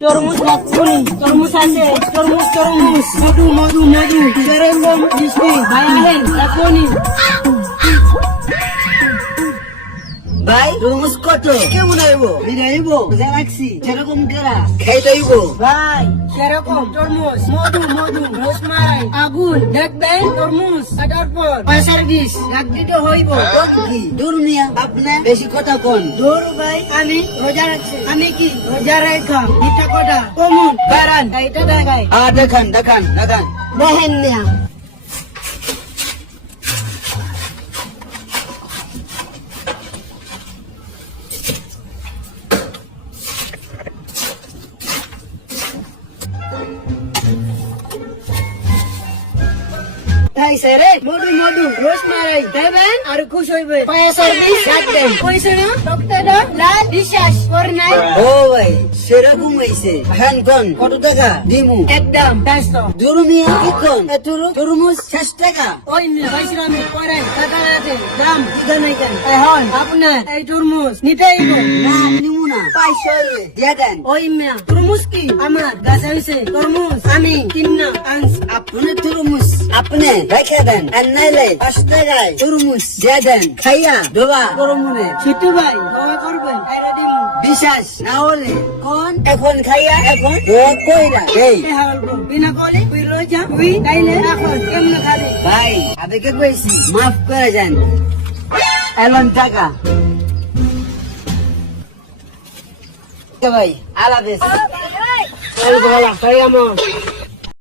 তরমুজ লাগছুনি, তরমুজ আছে, তরমুজ তরমুজ, মধু মধু মধু, সেরকম মিষ্টি, ভাই আহেন এখনই। ভাই তরমুজ কত কেমন আইব আইব যা রাখছি সেরকম কেরা খাইতে আইব ভাই সেরকম তরমুজ মধু মধু রসমালাই আগুন দেখবেন তরমুজ কাটার পর পয়সার বিষ রাখ দিতে হইব। কি দূর মিয়া আপনি বেশি কথা কোন ধর ভাই আমি রোজা রাখছি, আমি কি রোজা রেখা মিঠা কটা কমন বারান এইটা দেখাই দেখান দেখান দেখান দেখেন না। তাই স্যারে মধু মধু রসমালাই দেবেন আর খুশ হইবে পয়সার বিষ রাখবেন পয়সা না ডক্টর লাল বিশ্বাস করে নাই। ও ভাই সেরকম হইছে হ্যান কোন কত টাকা দিমু একদম ব্যস্ত দূর মিয়া এখন এত তরমুজ 60 টাকা ওই পয়সা আমি পরে টাকা আছে দাম দিদা নাই কেন এখন আপনার এই তরমুজ নিতে আইব না নিমু না পয়সা হইবে দিয়া দেন ওই মিয়া তরমুজ কি আমার গাছ হইছে তরমুজ আমি কিন্না আনছি আপনি তরমুজ আপনি রেখে দেন আর নাইলে 5 টাকায় তরমুজ দিয়া দেন খাইয়া ডোবা তরমুনে ছোটু ভাই দোয়া করবেন আইরা দিমু বিশ্বাস না হলে কোন এখন খাইয়া এখন কইরা এই হালবো বিনা কলে তুই রোজা তুই তাইলে এখন কেমনে খালি ভাই আবেগে কইছি মাফ করে যান এলন টাকা ভাই আলাদা চল বলা তাই আমার